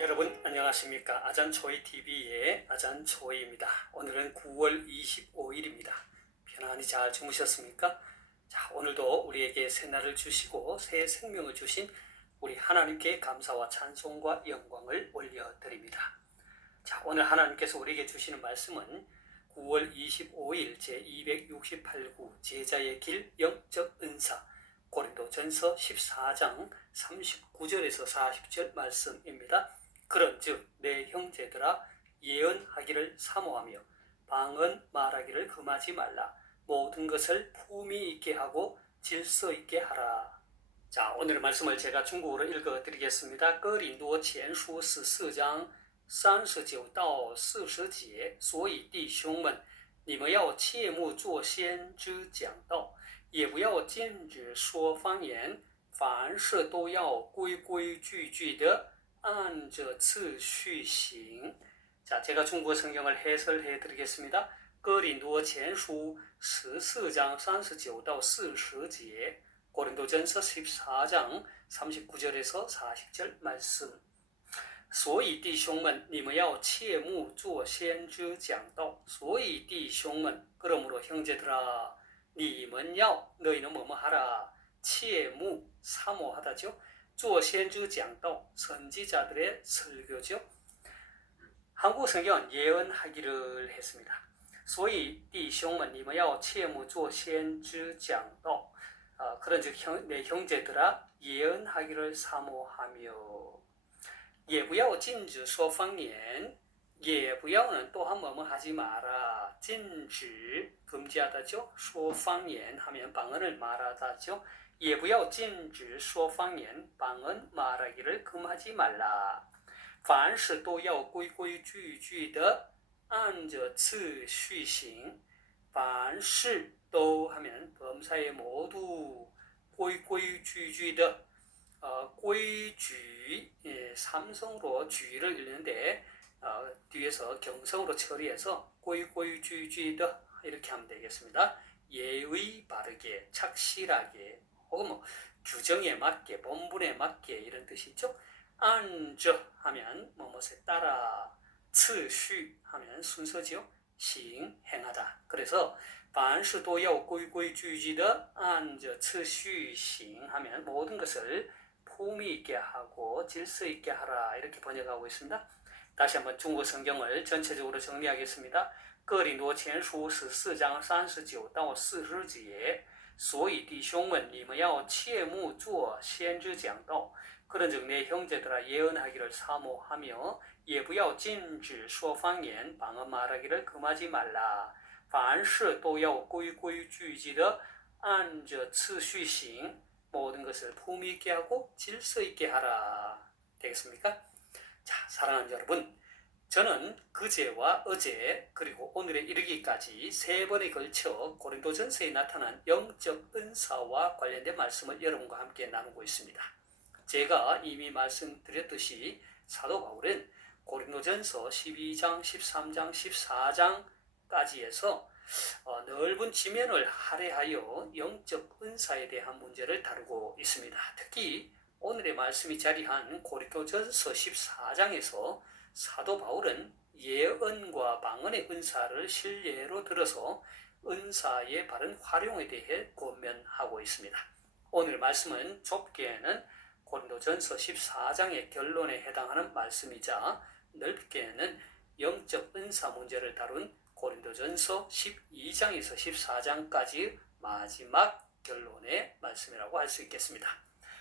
여러분 안녕하십니까? 아잔초이TV의 아잔초이입니다. 오늘은 9월 25일입니다. 편안히 잘 주무셨습니까? 자, 오늘도 우리에게 새날을 주시고 새 생명을 주신 우리 하나님께 감사와 찬송과 영광을 올려드립니다. 자, 오늘 하나님께서 우리에게 주시는 말씀은 9월 25일 제268구 제자의 길 영적 은사 고린도전서 14장 39절에서 40절 말씀입니다. 그런즉 내 형제들아 예언하기를 사모하며 방언 말하기를 금하지 말라. 모든 것을 품위 있게 하고 질서 있게 하라. 자, 오늘 말씀을 제가 중국어로 읽어드리겠습니다. 哥林多前书14章39到40节，所以弟兄们，你们要切莫做先知讲道，也不要禁止说方言，凡事都要规规矩矩的按着次序行。 자, 제가 중국어 성경을 해설해 드리겠습니다. 哥林多前书14章39到40节， 고린도전서 14장 39절에서 40절 말씀. 所以弟兄们，你们要切莫做先知讲道。所以弟兄们, 그러므로 형제들아, 你们要, 너희는 뭐뭐 하라. 切莫, 사모하다죠. 做先知讲道, 선지자들의 설교죠. 한국 성경은 예언하기를 했습니다. 所以弟兄们，你们要切莫做先知讲道。 그런즉 내 형제들아, 예언하기를 사모하며. 也不要禁止说方言，也不要는 또한 뭐뭐 하지 마라. 禁止 금지하다죠. 说方言 하면 방언을 말하다죠. 也不要禁止说方言, 방언 말하기를 금하지 말라. 凡事都要规规矩矩的按着次序行。凡事都 하면 범사의 모두 规规矩矩的 规矩, 삼성으로 쥐를 읽는데 뒤에서 경성으로 처리해서 规规矩矩的 이렇게 하면 되겠습니다. 예의 바르게, 착실하게, 혹은 뭐 규정에 맞게, 본분에 맞게 이런 뜻이죠. 按着 하면 뭐뭐에 따라, 次序 하면 순서지요. 行, 행하다. 그래서 凡事都要规规矩矩的按着次序行 하면 모든 것을 품위 있게 하고 질서 있게 하라, 이렇게 번역하고 있습니다. 다시 한번 중국어 성경을 전체적으로 정리하겠습니다. 哥林多前书14章39到40节，所以弟兄们，你们要切莫做先知讲道。 그런즉 내 형제들아, 예언하기를 사모하며, 也不要禁止说方言, 방언 말하기를 금하지 말라. 凡事都要规规矩矩的按着次序行. 모든 것을 품위 있게 하고 질서 있게 하라. 되겠습니까? 자, 사랑하는 여러분, 저는 그제와 어제 그리고 오늘에 이르기까지 3번에 걸쳐 고린도전서에 나타난 영적 은사와 관련된 말씀을 여러분과 함께 나누고 있습니다. 제가 이미 말씀드렸듯이 사도 바울은 고린도전서 12장, 13장, 14장까지 해서 넓은 지면을 할애하여 영적 은사에 대한 문제를 다루고 있습니다. 특히 오늘의 말씀이 자리한 고린도전서 14장에서 사도 바울은 예언과 방언의 은사를 실례로 들어서 은사의 바른 활용에 대해 권면하고 있습니다. 오늘 말씀은 좁게는 고린도전서 14장의 결론에 해당하는 말씀이자 넓게는 영적 은사 문제를 다룬 고린도전서 12장에서 14장까지 마지막 결론의 말씀이라고 할 수 있겠습니다.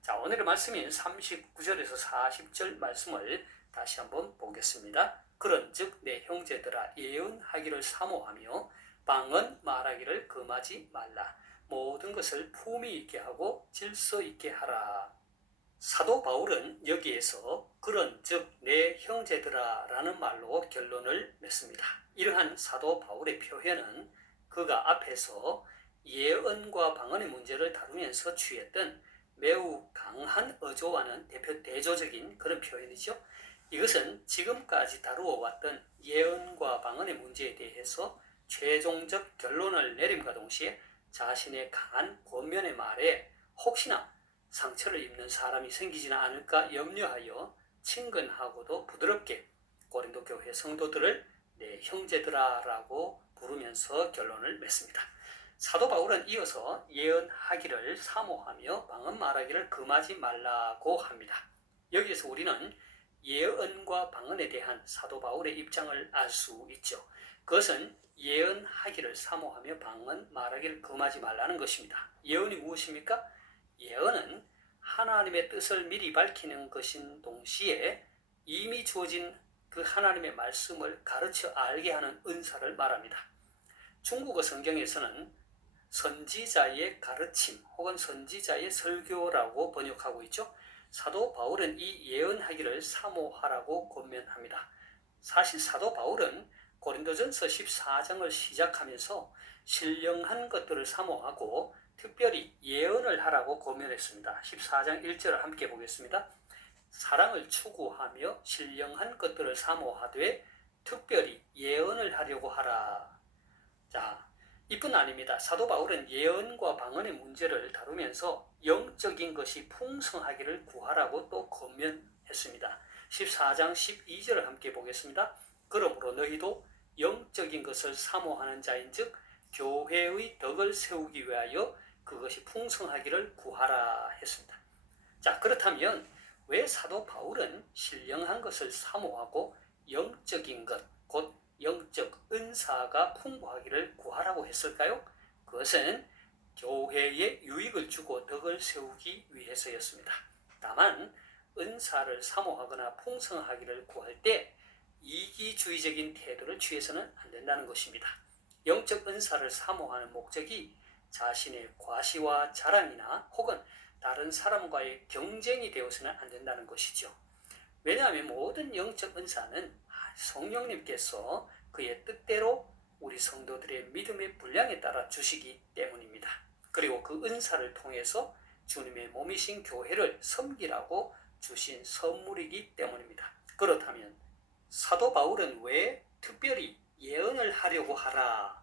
자, 오늘의 말씀인 39절에서 40절 말씀을 다시 한번 보겠습니다. 그런즉 내 형제들아, 예언하기를 사모하며 방언 말하기를 금하지 말라. 모든 것을 품위 있게 하고 질서 있게 하라. 사도 바울은 여기에서 그런즉 내 형제들아 라는 말로 결론을 맺습니다. 이러한 사도 바울의 표현은 그가 앞에서 예언과 방언의 문제를 다루면서 취했던 매우 강한 어조와는 대조적인 그런 표현이죠. 이것은 지금까지 다루어 왔던 예언과 방언의 문제에 대해서 최종적 결론을 내림과 동시에 자신의 강한 권면의 말에 혹시나 상처를 입는 사람이 생기지는 않을까 염려하여 친근하고도 부드럽게 고린도 교회 성도들을 내 형제들아라고 부르면서 결론을 맺습니다. 사도 바울은 이어서 예언하기를 사모하며 방언 말하기를 금하지 말라고 합니다. 여기에서 우리는 예언과 방언에 대한 사도 바울의 입장을 알 수 있죠. 그것은 예언하기를 사모하며 방언 말하기를 금하지 말라는 것입니다. 예언이 무엇입니까? 예언은 하나님의 뜻을 미리 밝히는 것인 동시에 이미 주어진 그 하나님의 말씀을 가르쳐 알게 하는 은사를 말합니다. 중국어 성경에서는 선지자의 가르침 혹은 선지자의 설교라고 번역하고 있죠. 사도 바울은 이 예언하기를 사모하라고 권면합니다. 사실 사도 바울은 고린도전서 14장을 시작하면서 신령한 것들을 사모하고 특별히 예언을 하라고 권면했습니다. 14장 1절을 함께 보겠습니다. 사랑을 추구하며 신령한 것들을 사모하되 특별히 예언을 하려고 하라. 자, 이뿐 아닙니다. 사도 바울은 예언과 방언의 문제를 다루면서 영적인 것이 풍성하기를 구하라고 또 권면했습니다. 14장 12절을 함께 보겠습니다. 그러므로 너희도 영적인 것을 사모하는 자인즉 교회의 덕을 세우기 위하여 그것이 풍성하기를 구하라 했습니다. 자, 그렇다면 왜 사도 바울은 신령한 것을 사모하고 영적인 것, 곧 영적 은사가 풍부하기를 구하라고 했을까요? 그것은 교회에 유익을 주고 덕을 세우기 위해서였습니다. 다만 은사를 사모하거나 풍성하기를 구할 때 이기주의적인 태도를 취해서는 안 된다는 것입니다. 영적 은사를 사모하는 목적이 자신의 과시와 자랑이나 혹은 다른 사람과의 경쟁이 되어서는 안 된다는 것이죠. 왜냐하면 모든 영적 은사는 성령님께서 그의 뜻대로 우리 성도들의 믿음의 분량에 따라 주시기 때문입니다. 그리고 그 은사를 통해서 주님의 몸이신 교회를 섬기라고 주신 선물이기 때문입니다. 그렇다면 사도 바울은 왜 특별히 예언을 하려고 하라,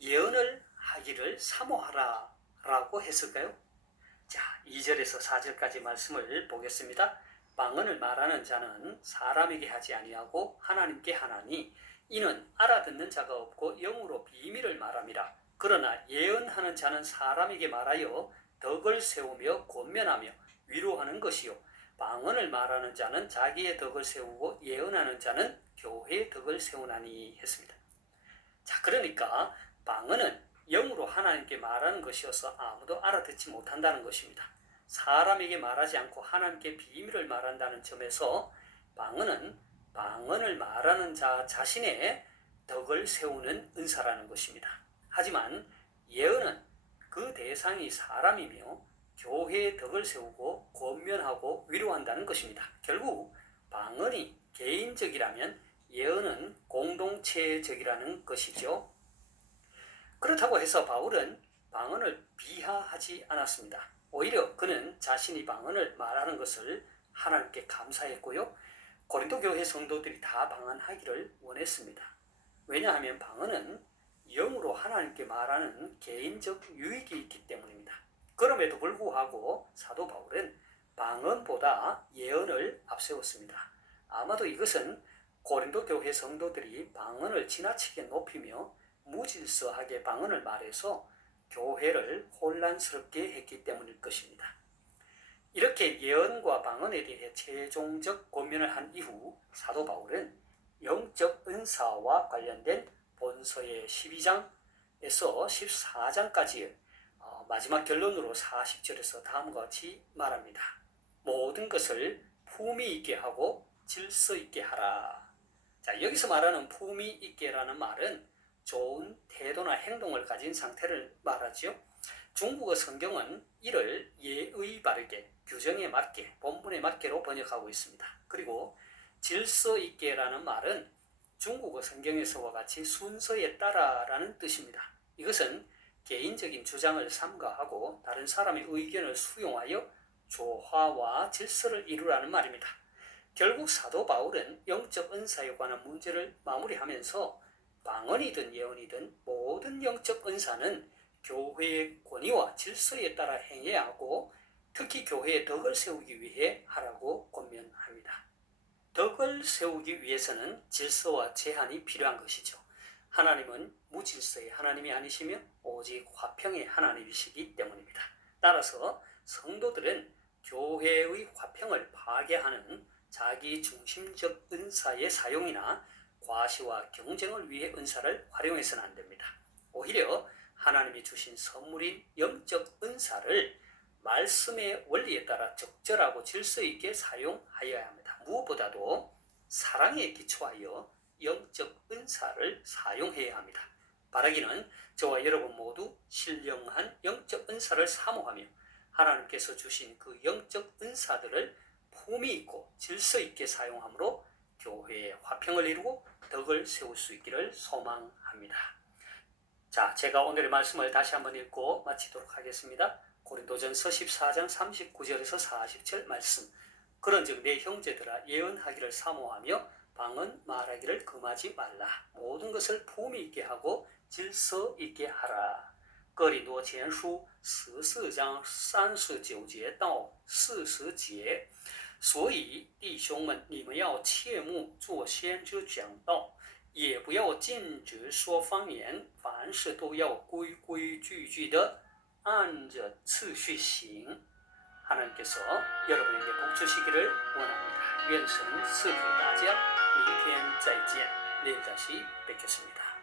예언을 하기를 사모하라 라고 했을까요? 자, 2절에서 4절까지 말씀을 보겠습니다. 방언을 말하는 자는 사람에게 하지 아니하고 하나님께 하나니 이는 알아듣는 자가 없고 영으로 비밀을 말함이라. 그러나 예언하는 자는 사람에게 말하여 덕을 세우며 권면하며 위로하는 것이요 방언을 말하는 자는 자기의 덕을 세우고 예언하는 자는 교회의 덕을 세우나니 했습니다. 자, 그러니까 방언은 영으로 하나님께 말하는 것이어서 아무도 알아듣지 못한다는 것입니다. 사람에게 말하지 않고 하나님께 비밀을 말한다는 점에서 방언은 방언을 말하는 자 자신의 덕을 세우는 은사라는 것입니다. 하지만 예언은 그 대상이 사람이며 교회의 덕을 세우고 권면하고 위로한다는 것입니다. 결국 방언이 개인적이라면 예언은 공동체적이라는 것이죠. 그렇다고 해서 바울은 방언을 비하하지 않았습니다. 오히려 그는 자신이 방언을 말하는 것을 하나님께 감사했고요. 고린도 교회 성도들이 다 방언하기를 원했습니다. 왜냐하면 방언은 영으로 하나님께 말하는 개인적 유익이 있기 때문입니다. 그럼에도 불구하고 사도 바울은 방언보다 예언을 앞세웠습니다. 아마도 이것은 고린도 교회 성도들이 방언을 지나치게 높이며 무질서하게 방언을 말해서 교회를 혼란스럽게 했기 때문일 것입니다. 이렇게 예언과 방언에 대해 최종적 권면을 한 이후 사도 바울은 영적 은사와 관련된 본서의 12장에서 14장까지 마지막 결론으로 40절에서 다음과 같이 말합니다. 모든 것을 품위 있게 하고 질서 있게 하라. 자, 여기서 말하는 품위 있게라는 말은 좋은 태도나 행동을 가진 상태를 말하죠. 중국어 성경은 이를 예의 바르게, 규정에 맞게, 본문에 맞게로 번역하고 있습니다. 그리고 질서 있게라는 말은 중국어 성경에서와 같이 순서에 따라라는 뜻입니다. 이것은 개인적인 주장을 삼가하고 다른 사람의 의견을 수용하여 조화와 질서를 이루라는 말입니다. 결국 사도 바울은 영적 은사에 관한 문제를 마무리하면서 방언이든 예언이든 모든 영적 은사는 교회의 권위와 질서에 따라 행해야 하고 특히 교회의 덕을 세우기 위해 하라고 권면합니다. 덕을 세우기 위해서는 질서와 제한이 필요한 것이죠. 하나님은 무질서의 하나님이 아니시며 오직 화평의 하나님이시기 때문입니다. 따라서 성도들은 교회의 화평을 파괴하는 자기 중심적 은사의 사용이나 과시와 경쟁을 위해 은사를 활용해서는 안 됩니다. 오히려 하나님이 주신 선물인 영적 은사를 말씀의 원리에 따라 적절하고 질서 있게 사용하여야 합니다. 무엇보다도 사랑에 기초하여 영적 은사를 사용해야 합니다. 바라기는 저와 여러분 모두 신령한 영적 은사를 사모하며 하나님께서 주신 그 영적 은사들을 품위 있고 질서 있게 사용함으로 교회의 화평을 이루고 덕을 세울 수 있기를 소망합니다. 자, 제가 오늘의 말씀을 다시 한번 읽고 마치도록 하겠습니다. 고린도전서 14장 39절에서 40절 말씀. 그런즉 내 형제들아 예언하기를 사모하며 방언 말하기를 금하지 말라. 모든 것을 품위 있게 하고 질서 있게 하라.哥林多前书14章39节到40节。所以弟兄们，你们要切莫做先知讲道，也不要禁止说方言，凡事都要规规矩矩的按着次序行。 하나님께서 여러분에게 복 주시기를 원합니다.愿神赐福大家，明天再见，내일 다시 뵙겠습니다.